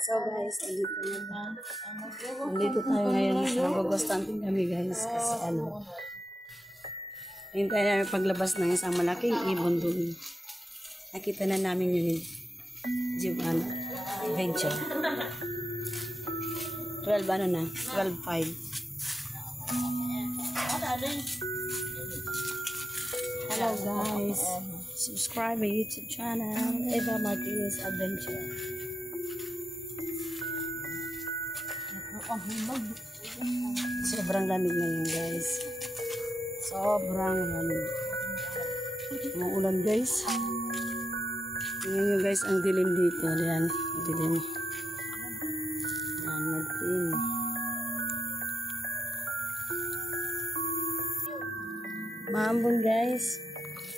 So guys, nandito tayo ngayon. Nag-gustanting kami guys. Kasi hintay namin paglabas ng isang malaking ibon doon. Nakita na namin yun yung Jiban Adventure. 12 ano na? 12.5. Hello guys. Subscribe my YouTube channel. Eva Martinez Adventure. Sobrang lamig ngayon guys. Sobrang lamig. Umuulan guys. Tingnan nyo guys ang dilim dito. Yan. Dilim. Yan. Martin. Maambon guys.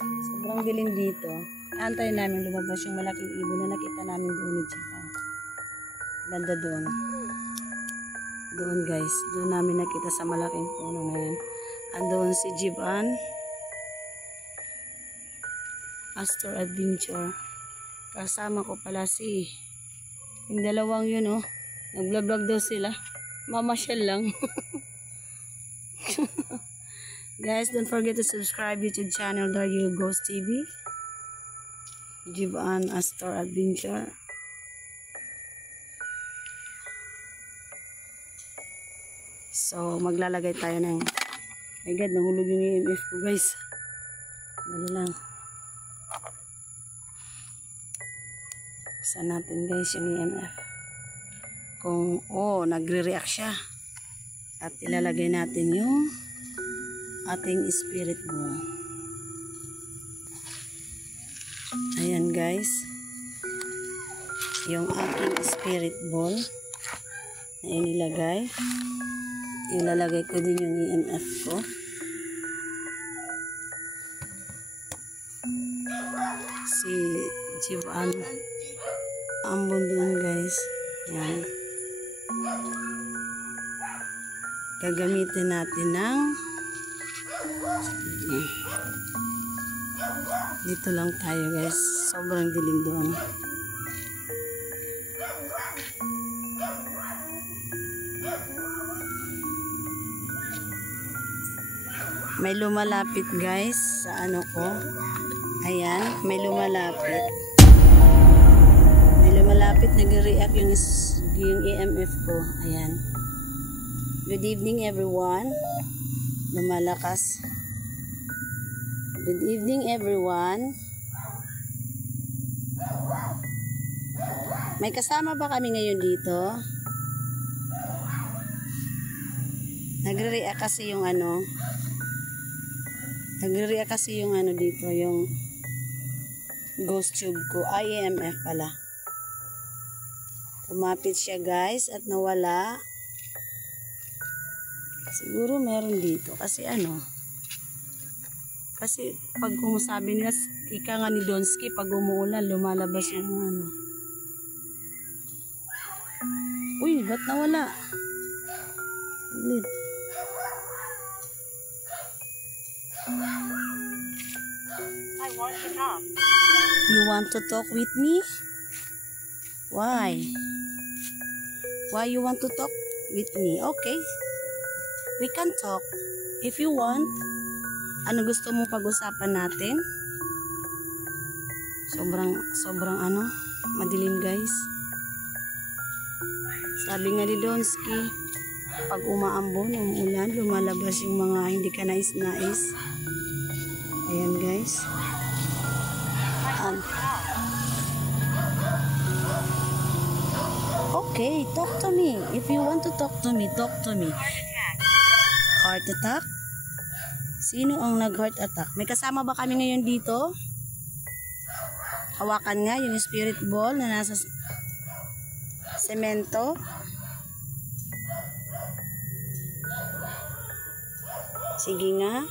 Sobrang dilim dito. Antayin namin lumabas yung malaking ibon na nakita namin doon ni Jiban. Banda doon. Doon guys. Doon namin nakita sa malaking puno na yan. Andoon si Jiban. Astor Adventure. Kasama ko pala si yung dalawang yun oh. Nag-vlog daw sila. Mamasyal lang. Guys, don't forget to subscribe YouTube channel Dario Ghost TV. Jiban Astor Adventure. So, maglalagay tayo ng my God, nahulog yung EMF ko guys. Dali lang. Buksan natin guys yung EMF. Kung, nagre-react siya. At ilalagay natin yung ating spirit ball. Ayan guys. Yung aking spirit ball na inilagay. Ilalagay ko din yung EMF ko. Si Jiban ambon doon guys. Yan. Gagamitin natin ng dito lang tayo guys. Sobrang dilim doon. May lumalapit guys sa ano ko. Ayan, may lumalapit. May lumalapit, nag-react yung EMF ko. Ayan. Good evening everyone. Lumalakas. Good evening everyone. May kasama ba kami ngayon dito? Nagre-react kasi yung ano. Nagre-react kasi yung ano dito, yung ghost tube ko. EMF pala. Kumapit siya guys at nawala. Siguro meron dito kasi ano. Kasi pag sabi nila, ika nga ni Donsky, pag umuulan, lumalabas yung ano. Uy, ba't nawala? Saglit. You want to talk with me? Why? Why you want to talk with me? Okay. We can talk. If you want. Ano gusto mong pag-usapan natin? Sobrang ano, madilim guys. Sabi nga ni Donsky, pag umaambon, umuulan, lumalabas yung mga hindi ka nais-nais. Ayan guys. Okay, talk to me. If you want to talk to me, talk to me. Heart attack? Sino ang nag-heart attack? May kasama ba kami ngayon dito? Hawakan nga yung spirit ball na nasa semento. Sige nga.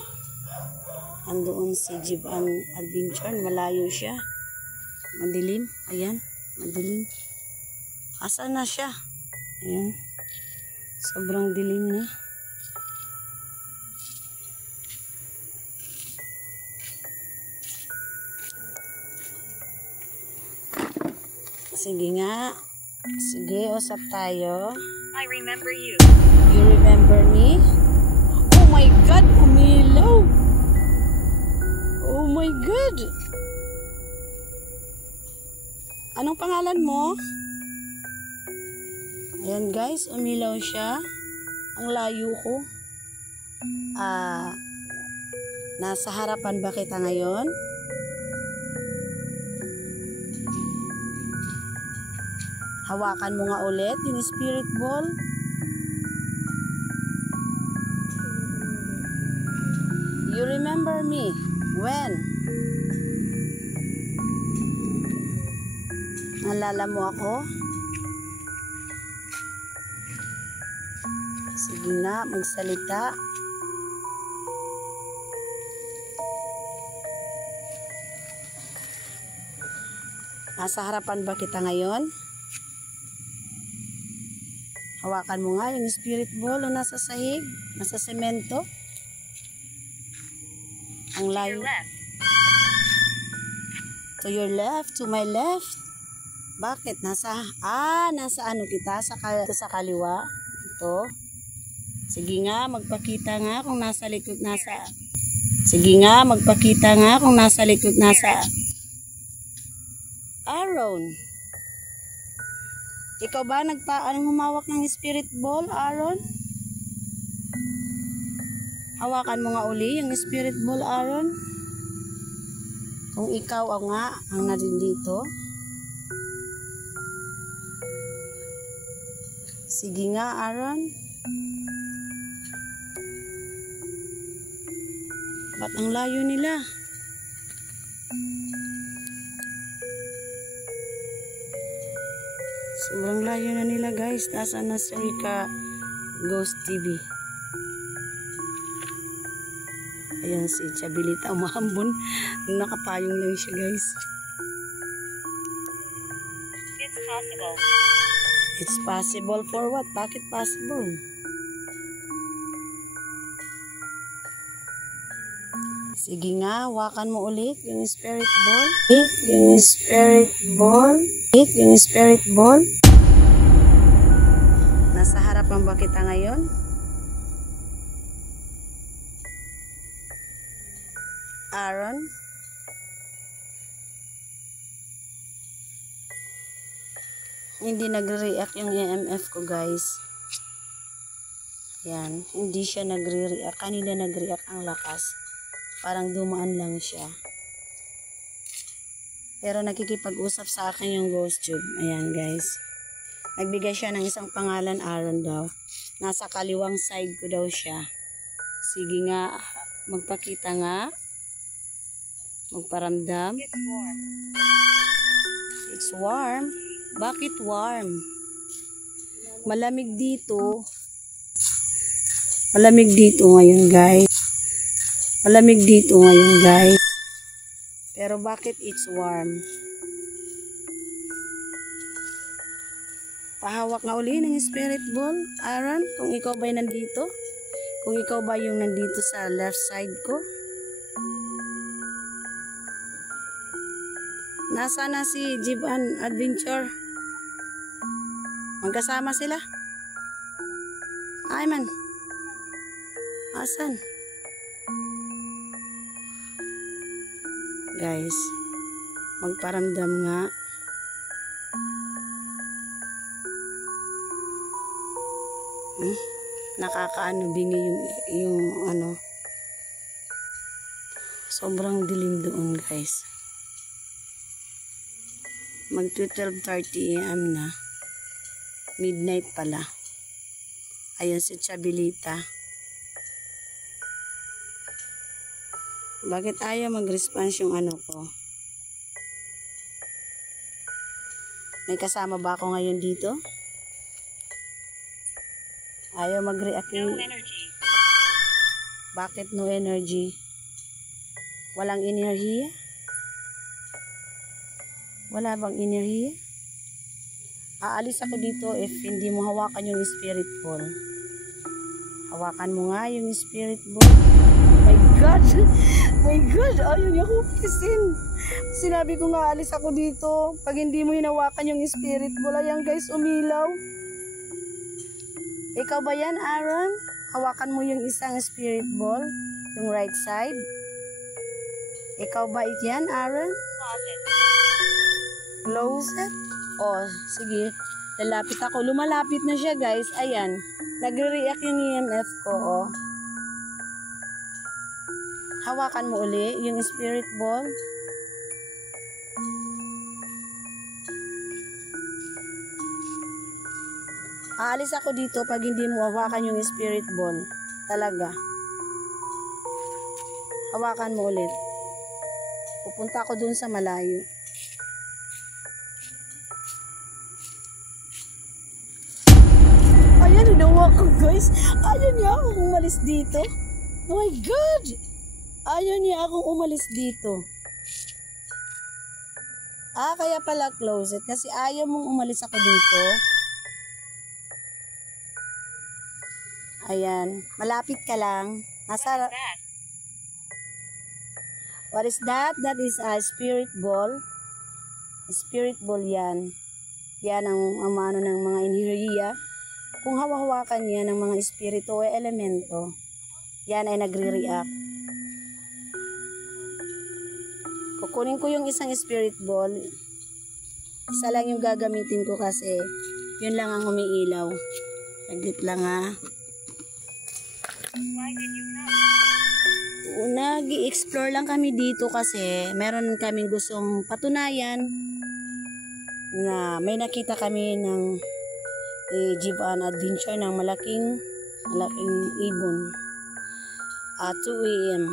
Andoon si Jiban Adventure. Malayo siya. Madilim. Ayan. Madilim. Asan na siya? Ayan. Sobrang dilim na. Sige nga. Sige, usap tayo. I remember you. You remember me? Oh my God, umilaw! Oh my God! Anong pangalan mo? Ayan guys, umilaw siya. Ang layo ko. Nasa harapan ba kita ngayon? Hawakan mo nga ulit yung spirit ball. You remember me? When? Naalala mo ako? Sige nga, magsalita. Nasa harapan ba kita ngayon? Hawakan mo nga yung spirit ball na nasa sahig, nasa semento. Ang layo. To your left, to my left. Bakit? Nasa ano kita? Sa kaliwa. Ito. Sige nga, magpakita nga kung nasa likod, Sige nga, magpakita nga kung nasa likod, Aaron. Ikaw ba humawak ng spirit ball, Aaron? Hawakan mo nga uli yung spirit ball, Aaron. Kung ikaw ang nandito. Sige nga, Aaron. Ba't ang layo nila? Sobrang layo na nila guys. Nasaan na si Rika Ghost TV? Ayan si Chabilita umahambon. Nakapayong lang siya guys. It's possible. It's possible for what? Bakit possible? Sige nga, hawakan mo ulit yung spirit ball. Yung spirit ball. Yung spirit ball. Nasa harapan ba kita ngayon? Aaron? Hindi nagre-react yung EMF ko guys. Yan, hindi siya nagre-react. Kanina nag-react ang lakas. Parang dumaan lang siya. Pero nakikipag-usap sa akin yung ghost tube. Ayan guys. Nagbigay siya ng isang pangalan, Aaron daw. Nasa kaliwang side ko daw siya. Sige nga, magpakita nga. Magparamdam. It's warm. It's warm. Bakit warm? Malamig dito. Malamig dito ngayon guys. Malamig dito ngayon guys. Pero bakit it's warm? Pahawak nga uli ng spirit ball, Aaron, kung ikaw ba'y nandito. Kung ikaw ba yung nandito sa left side ko. Nasaan na si Jiban Adventure? Magkasama sila? Ay man. Asan? Guys, magparamdam nga. Nakakaano bingi yung ano. Sobrang dilim doon guys. Mag 12:30 AM na. Midnight pala. Ayan si Chabilita. Bakit ayaw mag-response yung ano ko? May kasama ba ako ngayon dito? Ayaw mag-react. No energy. Bakit no energy? Walang enerhiya? Wala bang enerhiya? Aalis ako dito if hindi mo hawakan yung spirit ball. Hawakan mo nga yung spirit ball. Oh my God. My God. Ayaw niya ko pisin. Sinabi ko nga, alis ako dito. Pag hindi mo hinawakan yung spirit ball, ayan guys, umilaw. Ikaw ba yan, Aaron? Hawakan mo yung isang spirit ball, yung right side. Ikaw ba yan, Aaron? Closet. Closet? Oh, sige. Lalapit ako. Lumalapit na siya, guys. Ayan. Nagre-react yung EMF ko, oh. Hawakan mo uli yung spirit ball. Aalis ako dito pag hindi mo hawakan yung spirit ball. Talaga. Hawakan mo ulit. Pupunta ako dun sa malayo. Ayan, hinawa ko guys. Ayaw niya akong umalis dito. Oh my God! Ayaw niya akong umalis dito. Kaya pala closet. Kasi ayaw mong umalis ako dito. Ayan. Malapit ka lang. Nasa... What is that? That is a spirit ball. Spirit ball yan. Yan ang ano ng mga enerhiya. Kung hawakan yan ng mga espiritu o elemento, yan ay nagre-react. Kukunin ko yung isang spirit ball. Isa lang yung gagamitin ko kasi yun lang ang umiilaw. Saglit lang ha. Why did you come? Nag-i-explore lang kami dito kasi meron kaming gustong patunayan na may nakita kami ng Jivan Adventure ng malaking ibon at 2 AM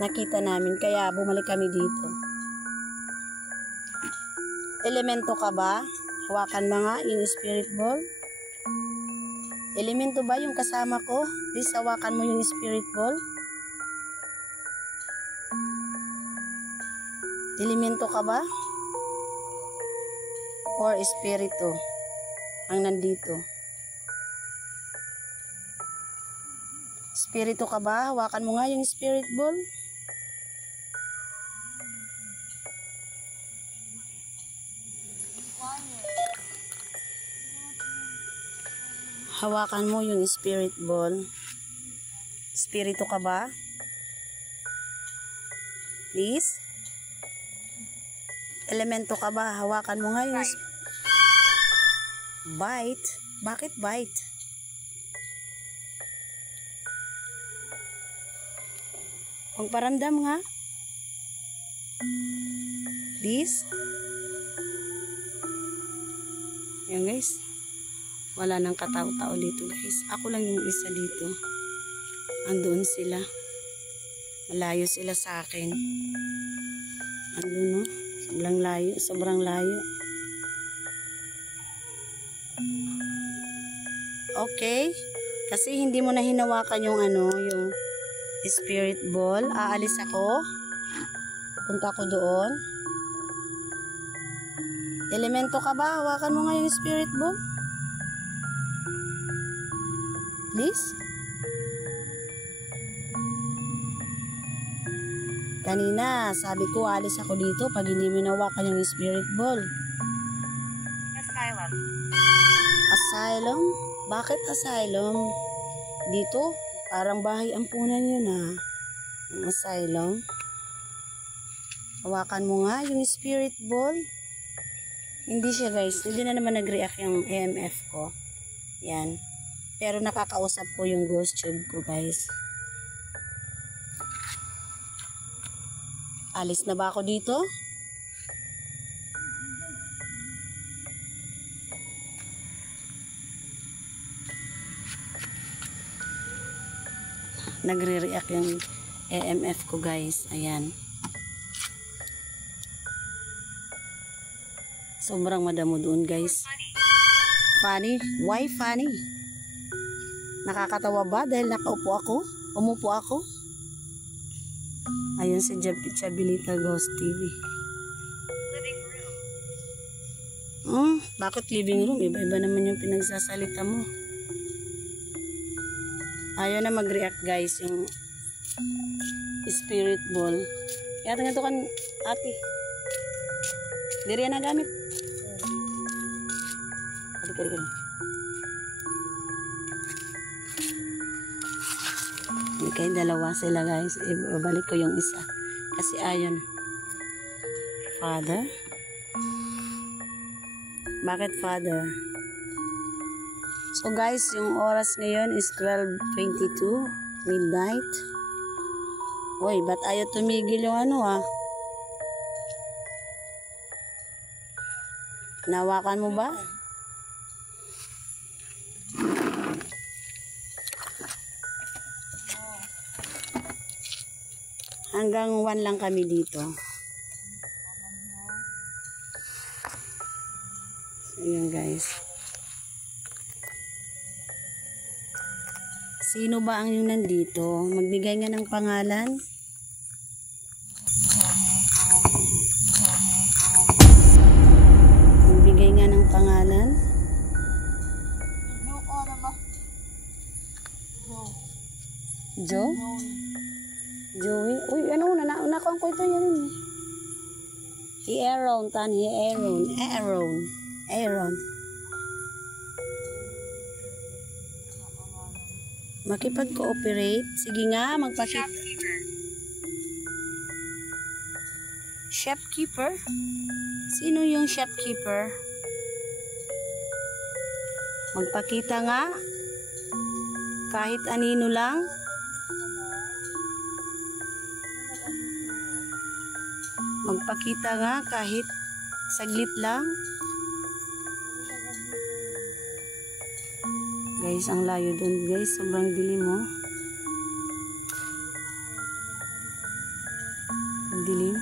nakita namin kaya bumalik kami dito. Elemento ka ba? Hawakan mo nga yung spirit ball. Elemento ba yung kasama ko? Please hawakan mo yung spirit ball. Elemento ka ba? Or espiritu ang nandito? Espiritu ka ba? Hawakan mo nga yung spirit ball. Hawakan mo yung spirit ball. Espiritu ka ba? Please? Elemento ka ba? Hawakan mo nga yung... Bite? Bakit bite? Magparamdam nga. Please? Yan guys. Wala nang katao-tao dito guys. Ako lang yung isa dito. Andoon sila. Malayo sila sa akin. Andoon no? Sobrang layo. Sobrang layo. Okay. Kasi hindi mo na hinawakan yung yung spirit ball. Aalis ako. Punta ako doon. Elemento ka ba? Hawakan mo nga yung spirit ball. Please? Kanina, sabi ko alis ako dito pag hindi mo hinawakan yung spirit ball. Asylum. Asylum? Bakit asylum? Dito, parang bahay ampunan yun yung asylum. Hawakan mo nga yung spirit ball. Hindi siya guys, hindi na naman nag-react yung EMF ko. Yan. Pero nakakausap ko yung ghost tube ko guys. Alis na ba ako dito? Nagre-react yung EMF ko guys. Ayan. Sobrang madamo doon guys. Funny? Why funny? Nakakatawa ba dahil nakaupo ako? Umupo ako? Ayun si Chabilita Ghost TV. Living room. Bakit living room? Iba-iba naman yung pinagsasalita mo. Ayaw na mag-react guys yung Spirit ball. Kaya nga to kan ate. Diri na gamit. Kali. Okay, dalawa sila guys. Ibabalik ko yung isa. Kasi ayon. Father? Bakit father? So guys, yung oras ngayon is 12:22 midnight. Uy, ba't ayaw tumigil yung ano ah? Nawakan mo ba? Hanggang 1 lang kami dito. Ayan guys. Sino ba ang yung nandito? Magbigay nga ng pangalan. Magbigay nga ng pangalan. Joe? Joey? Uy, ano? Nakuha ko ito yan. Aaron. Makipag-cooperate. Sige nga, magpakita. Shopkeeper? Sino yung shopkeeper? Magpakita nga. Kahit anino lang. Magpakita nga kahit saglit lang. Guys, ang layo dun guys. Sobrang dilim mo. Ang dilim.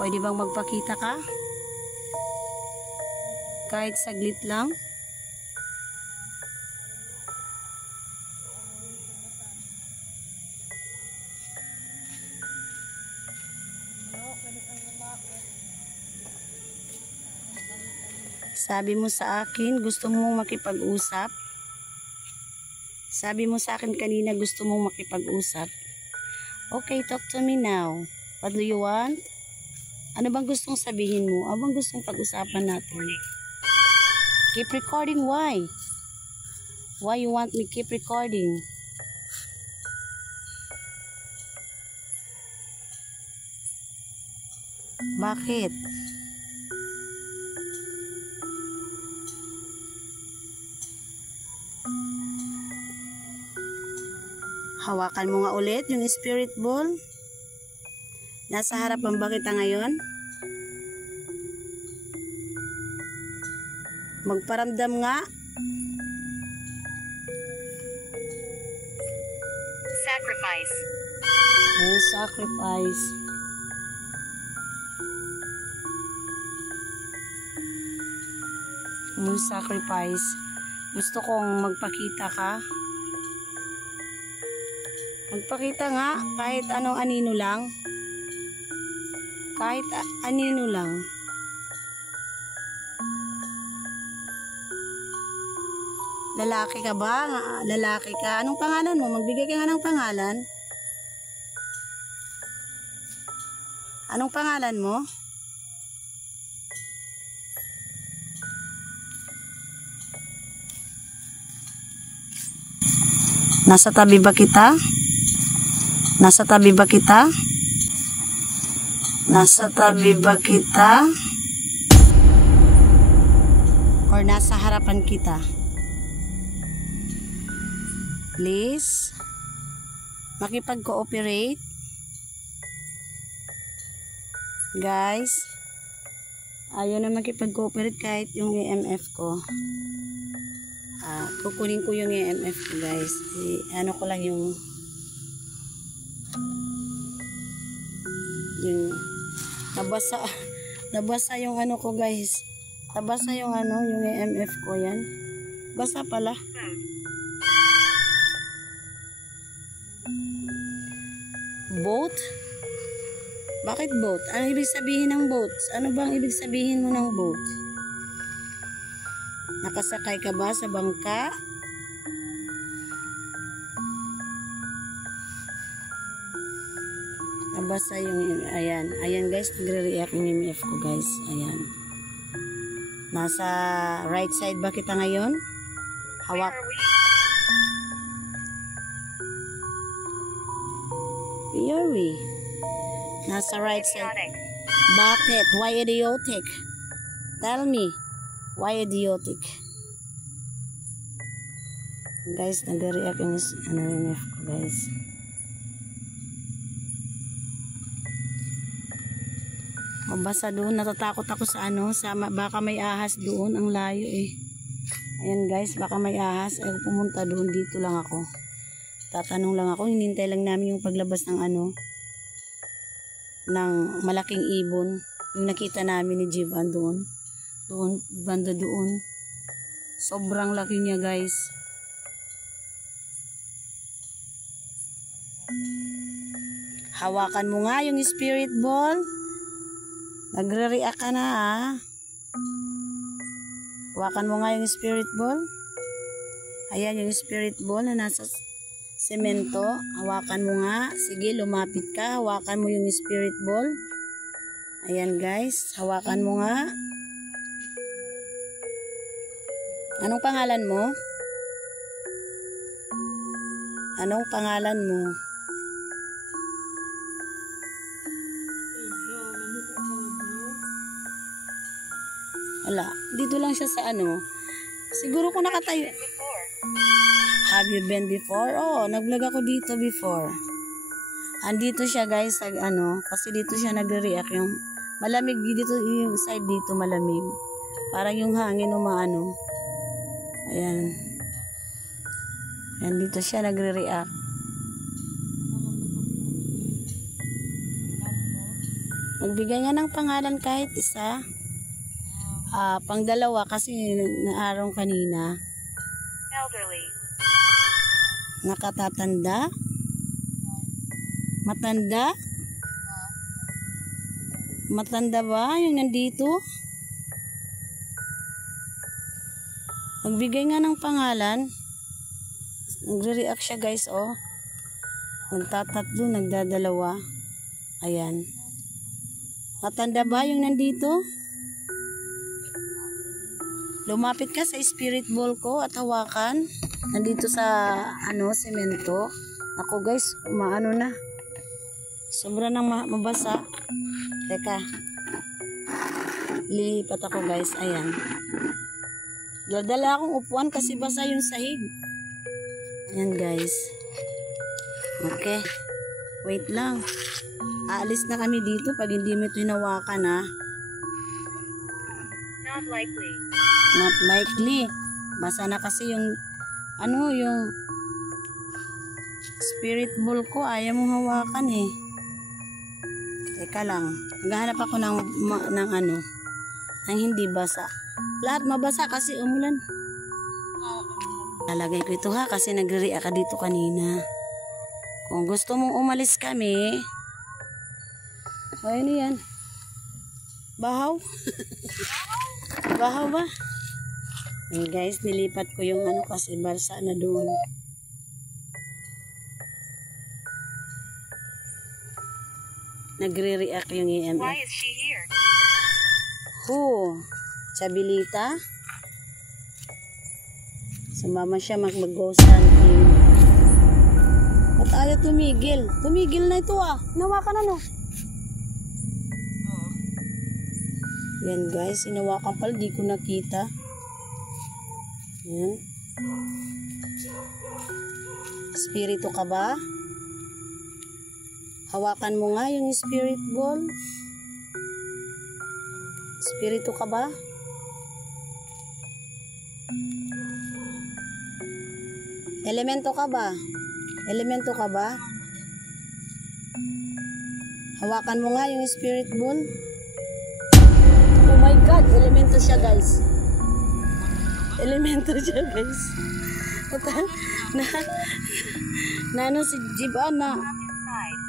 Pwede bang magpakita ka? Kahit saglit lang. Sabi mo sa akin, gusto mong makipag-usap. Sabi mo sa akin kanina, gusto mong makipag-usap. Okay, talk to me now. What do you want? Ano bang gustong sabihin mo? Ano bang gustong pag-usapan natin? Keep recording, why? Why you want me keep recording? Bakit? Hawakan mo nga ulit yung spirit ball. Nasa harapan ba kita ngayon? Magparamdam nga. Sacrifice. Oh, sacrifice. Oh, sacrifice. Gusto kong magpakita ka. Magpakita nga kahit anong anino lang. Kahit anino lang. Lalaki ka ba? Lalaki ka. Anong pangalan mo? Magbigay ka nga ng pangalan. Anong pangalan mo? Nasa tabi ba kita? Nasa tabi ba kita? Nasa tabi ba kita? Or nasa harapan kita? Please, makipag-cooperate. Guys, ayaw na makipag-cooperate kahit yung EMF ko. Kukunin ko yung EMF ko guys. Ano ko lang yung nabasa yung ano ko guys. Nabasa yung ano, yung EMF ko yan. Basa pala. Boat? Bakit boat? Ano ibig sabihin ng boat? Ano bang ibig sabihin mo ng boat? Nakasakay ka ba sa bangka? mabasa yung, ayan. Ayan guys, nagre-react yung MF ko guys. Ayan. Nasa right side ba kita ngayon? Where Hawak. are we? Where are we? Nasa right side. Idiotic. Bakit? Why idiotic? Tell me. Why idiotic? Guys, nagre-react yung MF ko guys. Mabasa doon, natatakot ako sa baka may ahas doon, ang layo eh. Ayan guys, baka may ahas, ayaw pumunta doon, dito lang ako. Tatanong lang ako, hinintay lang namin yung paglabas ng ng malaking ibon. Yung nakita namin ni Jivan doon. Doon, banda doon. Sobrang laki niya guys. Hawakan mo nga yung spirit ball. Nagre-react ka na Hawakan mo nga yung spirit ball. Ayan yung spirit ball na nasa semento. Hawakan mo nga. Sige, lumapit ka. Hawakan mo yung spirit ball. Ayan guys. Hawakan mo nga. Anong pangalan mo? Anong pangalan mo? Wala. Dito lang siya sa Siguro kung nakatayo. Before. Have you been before? Oo, nag-vlog ako dito before. Andito siya guys, kasi dito siya nagre-react yung malamig dito, yung side dito malamig. Parang yung hangin umaano. Ayan. Ayan, dito siya nagre-react. Magbigay nga ng pangalan kahit isa. Pangdalawa kasi naaraw kanina. Elderly. Nakatatanda? Matanda? Matanda ba yung nandito? Magbigay nga ng pangalan. Nagre-react siya guys, oh. Nagtatatlo, nagdadalawa. Ayan. Matanda ba yung nandito? Lumapit ka sa spirit ball ko at hawakan. Nandito sa semento. Ako guys, umaano na. Sobra nang mabasa. Teka. Lipat ako guys. Ayan. Dala akong upuan kasi basa yung sahig. Ayan guys. Okay. Wait lang. Aalis na kami dito pag hindi mo ito hinawakan Not likely. Not likely. Basa na kasi yung yung spirit ball ko. Ayaw mong hawakan eh. Teka lang. Maghahanap ako ng hindi basa. Lahat mabasa kasi umulan. Lalagay ko ito kasi nagre-react ka dito kanina. Kung gusto mong umalis kami, ano yan? Bahaw? Bahaw ba? Hey guys, nilipat ko yung kasi balsa na doon. Nagre-react yung EMF. Why is she here? Who? Chabilita? Sumama siya mag-ghost hunting. Ba't ayaw tumigil? Tumigil na ito Hinawakan na Yan guys, hinawakan pala. Di ko nakita. Yan. Spirito ka ba? Hawakan mo nga yung spirit ball. Spirito ka ba? Elemento ka ba? Elemento ka ba? Hawakan mo nga yung spirit ball. Oh my God, elemento siya guys. Elemento siya guys. Na si Jiban na. Inside.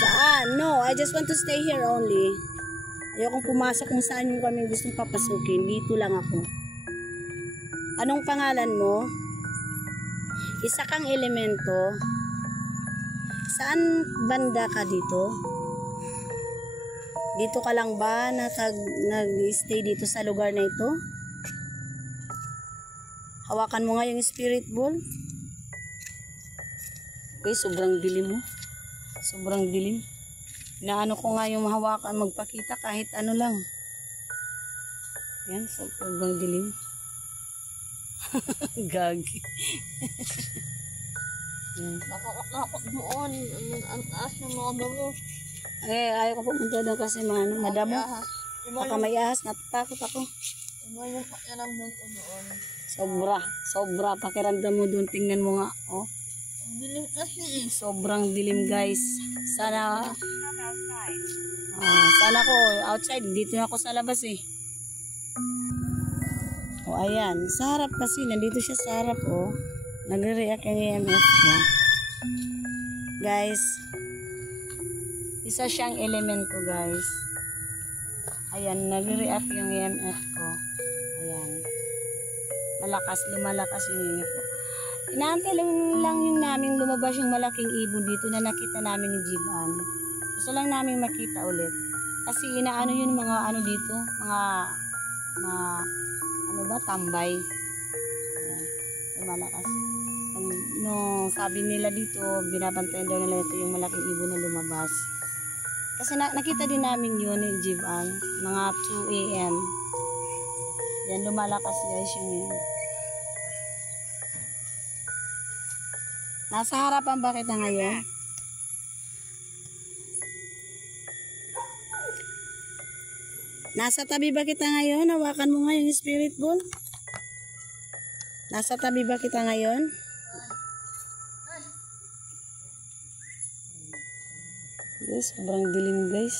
Saan? No, I just want to stay here only. Ayokong pumasok kung saan yung kami gustong papasukin. Dito lang ako. Anong pangalan mo? Isa kang elemento. Saan banda ka dito? Dito ka lang ba nag-stay dito sa lugar na ito? Hawakan mo nga yung spirit ball. Okay, sobrang dilim mo. Sobrang dilim. Inaano ko nga yung hawakan, magpakita kahit ano lang. Yan, sobrang dilim. Gagi. Yan. Nakakakot doon. Ang taas ng mga damo. Ayaw ko pumunta doon kasi madamo. Baka may ahas, natatakot ako. Iba yung pakiramdam ko doon. Sobra. Pakiramdam mo doon, tingnan mo nga. Oh. Ang dilim kasi. Sobrang dilim guys. Sana Come outside. sana ko outside, dito na ako sa labas eh. O ayan, sa harap kasi, nandito siya sa harap oh. Nagre-react yung EMF niya. Guys, isa siyang elemento guys. Ayan, nagre-react yung EMF ko. Ayan. Lumalakas yung EMF ko. Inaantay lang yung namin lumabas yung malaking ibon dito na nakita namin ni Jivan. Gusto lang namin makita ulit. Kasi inaano yun mga ano dito, mga ano ba, tambay. Ayan, lumalakas. No, sabi nila dito, binabantayan daw nila ito yung malaking ibon na lumabas. Kasi nakita din namin yun ni Jivan, mga 2 AM. Yan, lumalakas guys yung yun. Nasa harapan ba kita ngayon? Nasa tabi ba kita ngayon? Hawakan mo nga yung spirit ball. Nasa tabi ba kita ngayon? Guys, sobrang dilim guys.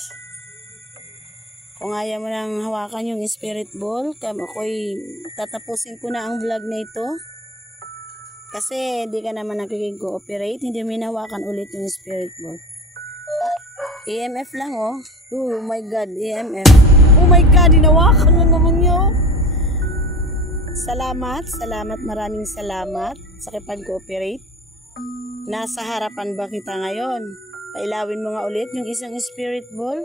Kung ayaw mo nang hawakan yung spirit ball, ako'y tatapusin ko na ang vlog na ito. Kasi di ka naman nakikig-cooperate, hindi mo hinawakan ulit yung spirit ball. EMF lang oh. Oh my God, EMF. Oh my God, hinawakan mo naman yun. Salamat, maraming salamat sa kipag-cooperate. Nasa harapan ba kita ngayon? Pailawin mo nga ulit yung isang spirit ball.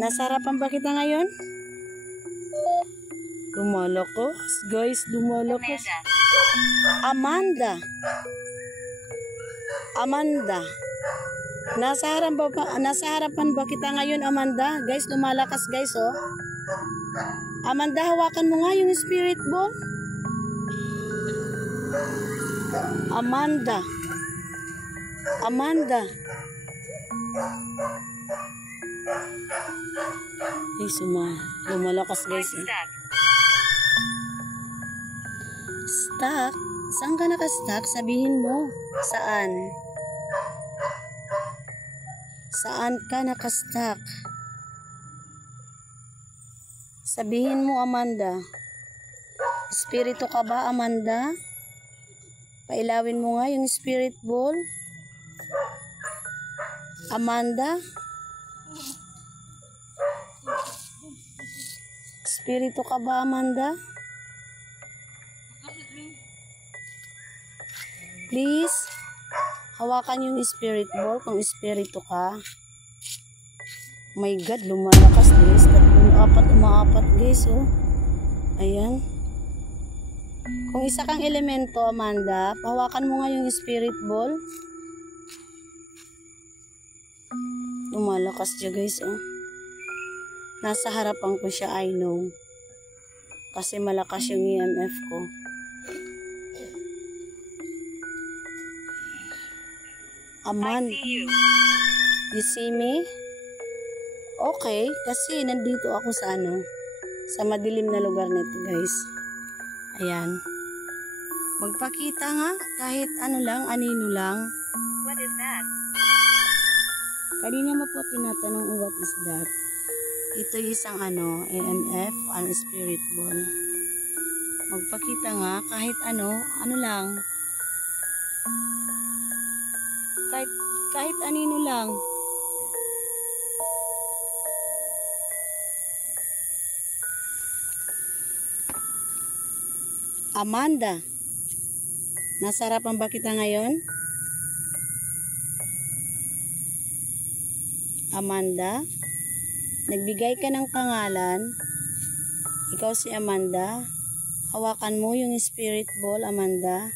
Nasa harapan ba kita ngayon? Lumalakas, guys, lumalakas. Amanda. Nasa harapan ba kita ngayon, Amanda? Guys, lumalakas, guys, oh. Amanda, hawakan mo nga yung spirit ball. Amanda. Ay, lumalakas, guys, eh. Stuck? Saan ka naka-stuck? Sabihin mo. Saan? Saan ka naka-stuck? Sabihin mo, Amanda. Espiritu ka ba, Amanda? Pailawin mo nga yung spirit ball. Amanda? Espiritu ka ba, Amanda? Please, hawakan yung spirit ball kung espiritu ka. My God, lumalakas guys. 3, 4, umaapat guys, oh. Ayan. Kung isa kang elemento, Amanda, hawakan mo nga yung spirit ball. Lumalakas siya guys, oh. Nasa harapan ko siya, I know. Kasi malakas yung EMF ko. I see you. You see me? Okay, kasi nandito ako sa sa madilim na lugar nito, guys. Ayan. Magpakita nga, kahit lang, anino lang. What is that? Kanina mo po tinatanong, what is that? Ito yung isang EMF, spirit ball. Magpakita nga, kahit ano lang. Kahit anino lang. Amanda, nasa harapan ba kita ngayon? Amanda. Nagbigay ka ng pangalan. Ikaw si Amanda. Hawakan mo yung spirit ball, Amanda.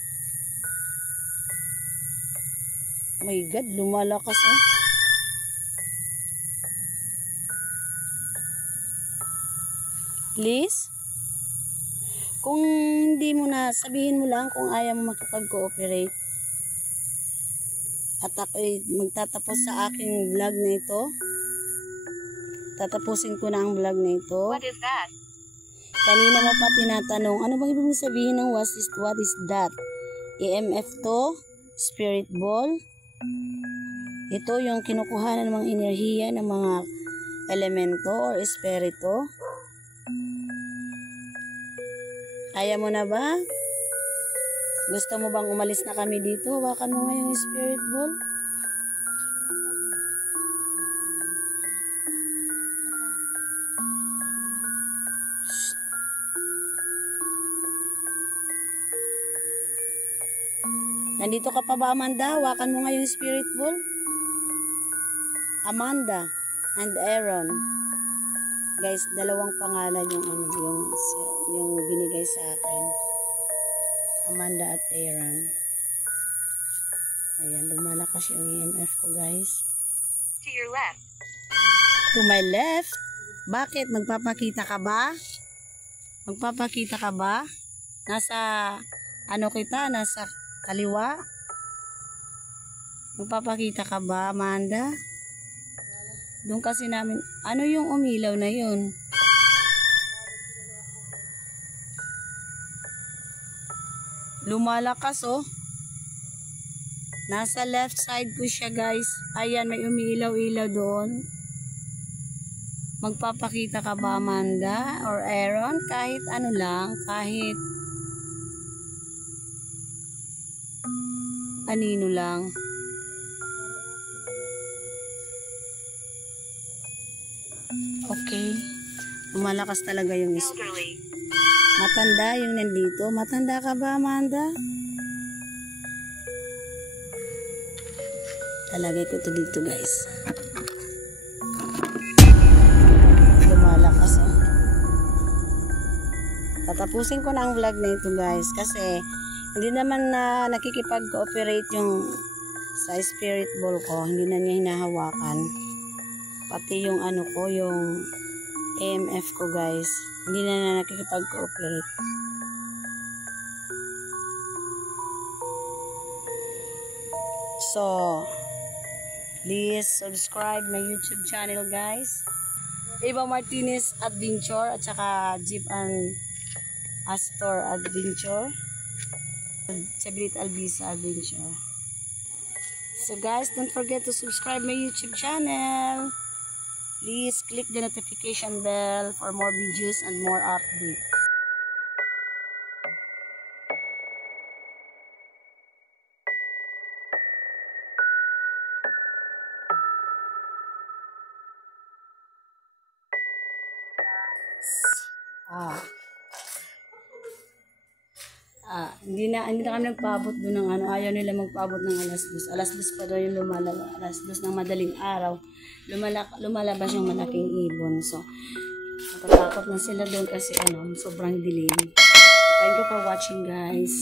Oh my God, lumalakas oh. Please? Kung hindi mo na, sabihin mo lang kung ayaw mo makipag-cooperate. At ako'y magtatapos sa aking vlog na ito. Tatapusin ko na ang vlog na ito. What is that? Kanina mo pa tinatanong, ano bang ibig sabihin ng what is that? EMF to? Spirit ball? Ito yung kinukuhanan ng mga enerhiya ng mga elemento or espiritu. Kaya mo na ba? Gusto mo bang umalis na kami dito? Hawakan mo nga yung spirit ball. Shh. Nandito ka pa ba, Amanda? Hawakan mo nga yung spirit ball. Amanda and Aaron. Guys, dalawang pangalan yung binigay sa akin. Amanda at Aaron. Ayan, lumalakas yung EMF ko, guys. To your left. To my left? Bakit? Magpapakita ka ba? Magpapakita ka ba? Nasa, nasa kaliwa? Magpapakita ka ba, Amanda? Doon kasi namin, ano yung umilaw na yun? Lumalakas oh. Nasa left side ko siya, guys. Ayan, may umiilaw-ilaw doon. Magpapakita ka ba, Amanda or Aaron? Kahit ano lang, kahit anino lang. Okay. Lumalakas talaga yung Elderly. matanda yung nandito. Matanda ka ba, Amanda? Talagay ko ito dito, guys. Lumalakas, oh. Tatapusin ko na ang vlog na ito, guys. Kasi, hindi naman na nakikipag-cooperate yung sa spirit ball ko. Hindi na niya hinahawakan. Pati yung ko, yung EMF ko, guys. Hindi na nakikipag-cooperate. So, please subscribe my YouTube channel, guys. Eva Martinez Adventure at saka Jeep and Astor Adventure. Sabrit Albisa Adventure. So guys, don't forget to subscribe my YouTube channel. Please click the notification bell for more videos and more updates. Hindi na kami nagpaabot doon ng ayaw nila magpaabot ng alas 2. Alas 2 pa daw yung lumalabas, alas 2 ng madaling araw. Lumalabas yung malaking ibon. So, natatakot na sila doon kasi sobrang dilim. Thank you for watching, guys.